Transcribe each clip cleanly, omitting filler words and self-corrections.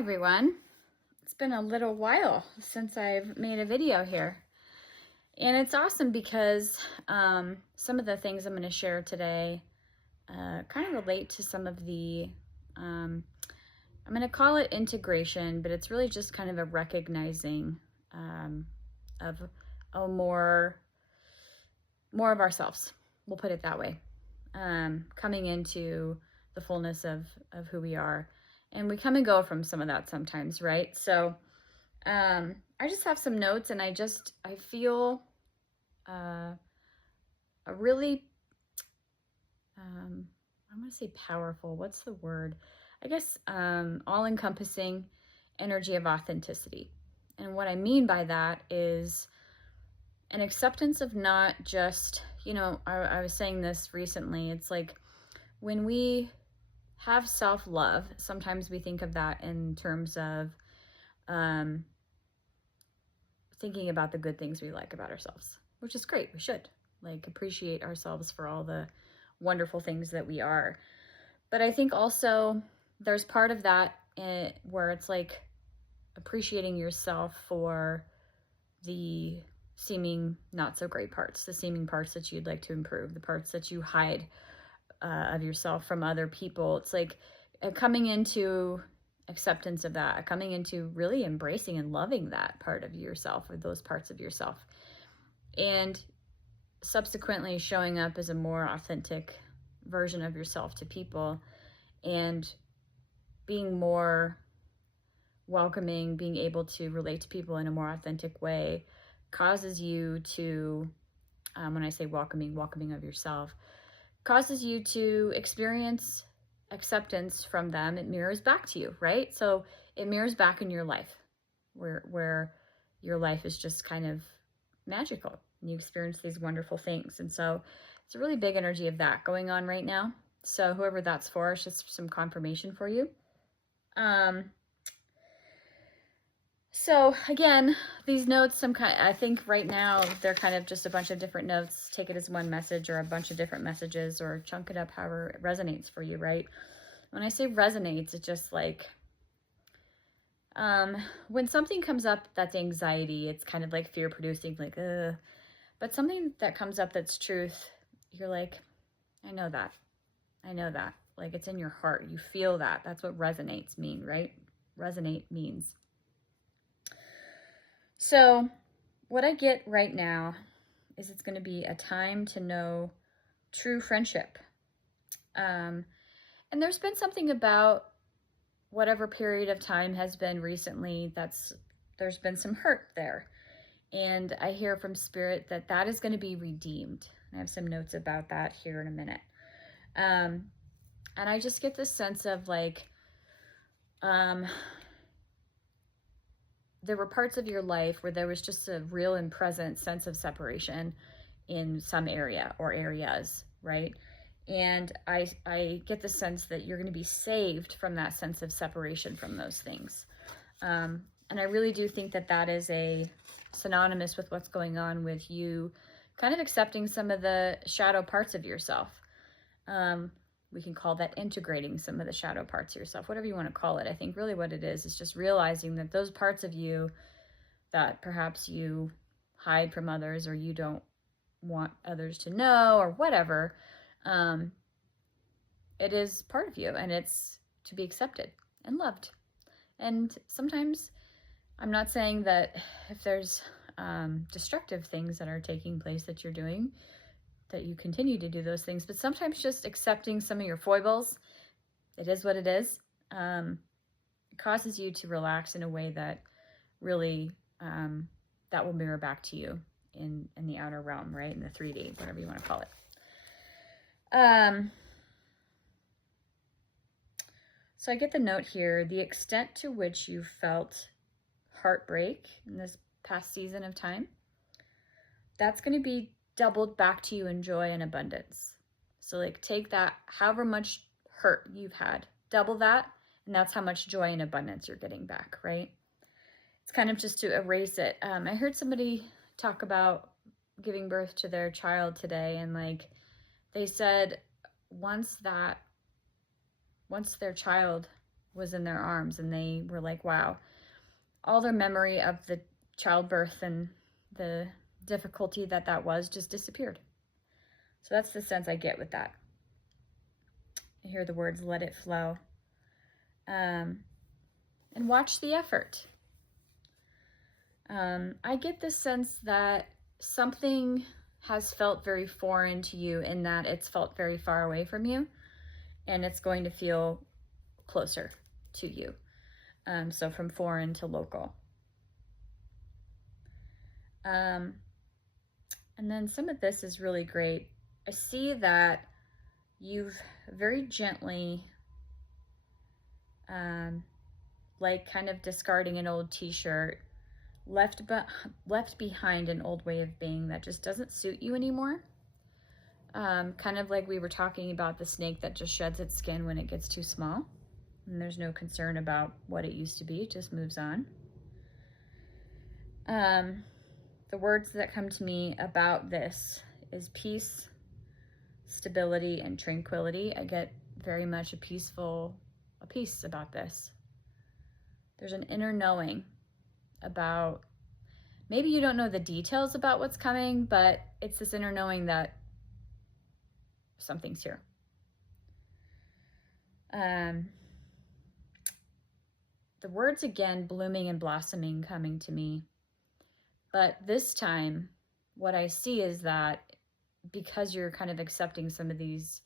everyone. It's been a little while since I've made a video here. And it's awesome because some of the things I'm going to share today kind of relate to some of the, I'm going to call it integration, but it's really just kind of a recognizing of more of ourselves. We'll put it that way. Coming into the fullness of who we are. And we come and go from some of that sometimes, right? So I just have some notes, and I feel a really, I'm going to say powerful. What's the word? I guess all-encompassing energy of authenticity. And what I mean by that is an acceptance of not just, I was saying this recently. It's like when we have self-love, sometimes we think of that in terms of thinking about the good things we like about ourselves, which is great. We should appreciate ourselves for all the wonderful things that we are. But I think also there's part of that where it's like appreciating yourself for the seeming not so great parts, the seeming parts that you'd like to improve, the parts that you hide of yourself from other people. It's like coming into acceptance of that, coming into really embracing and loving that part of yourself, or those parts of yourself, and subsequently showing up as a more authentic version of yourself to people, and being more welcoming, being able to relate to people in a more authentic way, causes you to, when I say welcoming of yourself, causes you to experience acceptance from them. It mirrors back to you, right? So it mirrors back in your life, where your life is just kind of magical and you experience these wonderful things. And so it's a really big energy of that going on right now. So whoever that's for, it's just some confirmation for you. So again, these notes, I think right now they're kind of just a bunch of different notes. Take it as one message or a bunch of different messages, or chunk it up however it resonates for you, right? When I say resonates, it's just like when something comes up that's anxiety, it's kind of like fear producing, like, ugh. But something that comes up that's truth, you're like, I know that. Like, it's in your heart. You feel that. That's what resonates mean, right? Resonate means. So what I get right now is it's going to be a time to know true friendship. And there's been something about whatever period of time has been recently there's been some hurt there. And I hear from Spirit that is going to be redeemed. I have some notes about that here in a minute. And I just get this sense of like, there were parts of your life where there was just a real and present sense of separation in some area or areas, right? And I get the sense that you're going to be saved from that sense of separation from those things. And I really do think that is synonymous with what's going on with you kind of accepting some of the shadow parts of yourself. We can call that integrating some of the shadow parts of yourself, whatever you want to call it. I think really what it is just realizing that those parts of you that perhaps you hide from others, or you don't want others to know, or whatever, it is part of you, and it's to be accepted and loved. And sometimes, I'm not saying that if there's destructive things that are taking place that you're doing, that you continue to do those things, but sometimes just accepting some of your foibles, it is what it is, it causes you to relax in a way that really, that will mirror back to you in the outer realm, right? In the 3D, whatever you want to call it. So I get the note here, the extent to which you felt heartbreak in this past season of time, that's going to be doubled back to you in joy and abundance. So like take that, however much hurt you've had, double that, and that's how much joy and abundance you're getting back, right? It's kind of just to erase it. I heard somebody talk about giving birth to their child today, and like they said once their child was in their arms, and they were like, wow, all their memory of the childbirth and the difficulty that was just disappeared. So that's the sense I get with that. I hear the words, let it flow. And watch the effort. I get the sense that something has felt very foreign to you, in that it's felt very far away from you, and it's going to feel closer to you. So from foreign to local. And then some of this is really great. I see that you've very gently, like kind of discarding an old t-shirt, left behind an old way of being that just doesn't suit you anymore. Kind of like we were talking about the snake that just sheds its skin when it gets too small, and there's no concern about what it used to be, it just moves on. The words that come to me about this is peace, stability, and tranquility. I get very much a peace about this. There's an inner knowing about, maybe you don't know the details about what's coming, but it's this inner knowing that something's here. The words again, blooming and blossoming, coming to me. But this time, what I see is that because you're kind of accepting some of these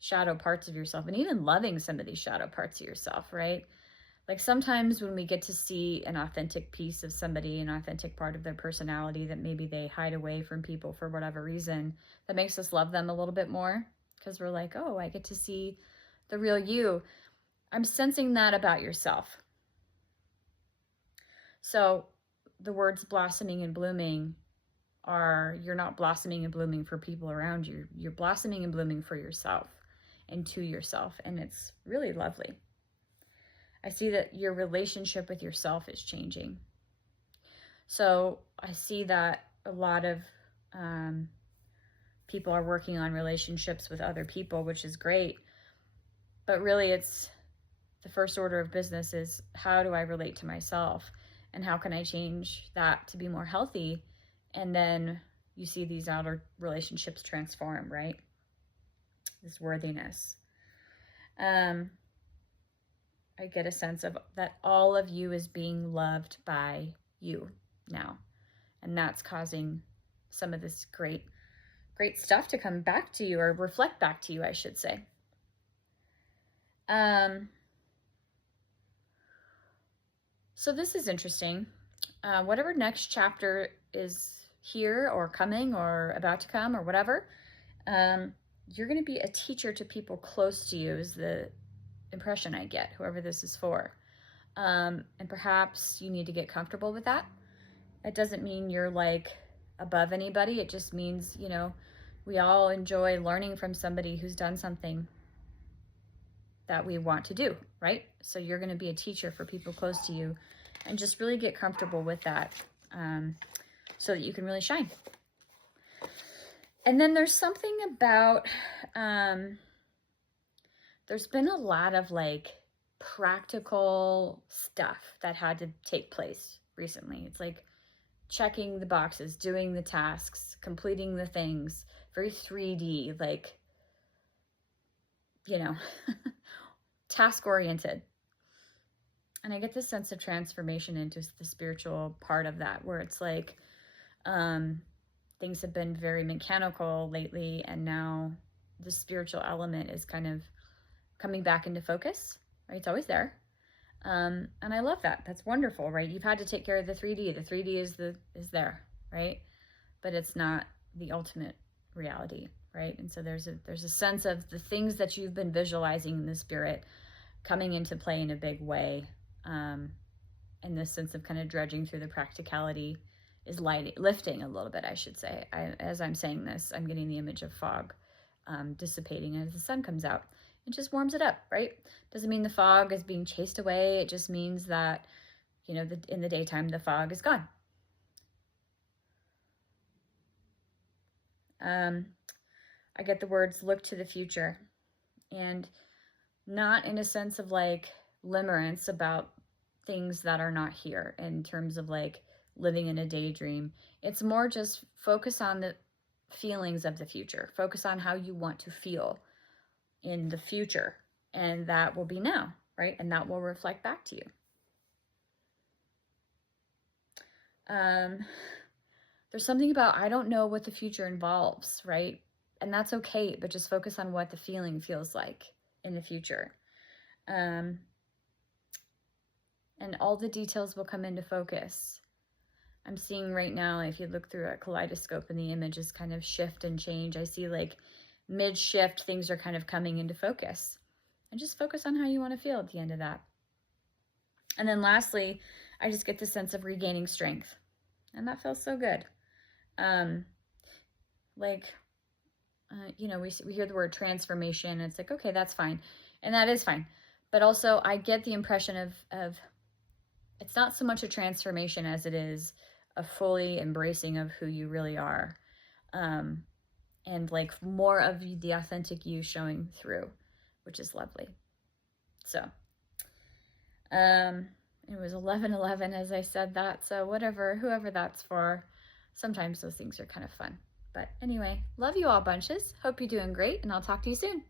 shadow parts of yourself, and even loving some of these shadow parts of yourself, right? Like sometimes when we get to see an authentic piece of somebody, an authentic part of their personality that maybe they hide away from people for whatever reason, that makes us love them a little bit more, because we're like, oh, I get to see the real you. I'm sensing that about yourself. So the words blossoming and blooming are, you're not blossoming and blooming for people around you. You're blossoming and blooming for yourself and to yourself. And it's really lovely. I see that your relationship with yourself is changing. So I see that a lot of people are working on relationships with other people, which is great. But really it's the first order of business is, how do I relate to myself? And how can I change that to be more healthy? And then you see these outer relationships transform, right? This worthiness. I get a sense of that all of you is being loved by you now. And that's causing some of this great stuff to come back to you, or reflect back to you, I should say. So this is interesting. Whatever next chapter is here or coming or about to come or whatever, you're going to be a teacher to people close to you, is the impression I get, whoever this is for. And perhaps you need to get comfortable with that. It doesn't mean you're like above anybody. It just means, you know, we all enjoy learning from somebody who's done something that we want to do, right? So you're going to be a teacher for people close to you, and just really get comfortable with that, so that you can really shine. And then there's something about, there's been a lot of like practical stuff that had to take place recently. It's like checking the boxes, doing the tasks, completing the things, very 3D, like, you know, task oriented. And I get this sense of transformation into the spiritual part of that, where it's like, things have been very mechanical lately, and now the spiritual element is kind of coming back into focus, right? It's always there. And I love that. That's wonderful, right? You've had to take care of the 3D. The 3D is there, right? But it's not the ultimate reality, right? And so there's a sense of the things that you've been visualizing in the spirit coming into play in a big way. And this sense of kind of dredging through the practicality is lifting a little bit, I should say. As I'm saying this, I'm getting the image of fog dissipating as the sun comes out. It just warms it up, right? Doesn't mean the fog is being chased away. It just means that, you know, in the daytime, the fog is gone. I get the words, look to the future. And not in a sense of like limerence about things that are not here in terms of like living in a daydream. It's more just focus on the feelings of the future. Focus on how you want to feel in the future, and that will be now, right? And that will reflect back to you. There's something about I don't know what the future involves, right? And that's okay, but just focus on what the feeling feels like in the future. And all the details will come into focus. I'm seeing right now, if you look through a kaleidoscope and the images kind of shift and change, I see like mid-shift, things are kind of coming into focus. And just focus on how you want to feel at the end of that. And then lastly, I just get the sense of regaining strength. And that feels so good. We hear the word transformation. It's like, okay, that's fine. And that is fine. But also I get the impression of it's not so much a transformation as it is a fully embracing of who you really are. And like more of the authentic you showing through, which is lovely. So, it was 11:11 as I said that. So whoever that's for, sometimes those things are kind of fun. But anyway, love you all bunches. Hope you're doing great, and I'll talk to you soon.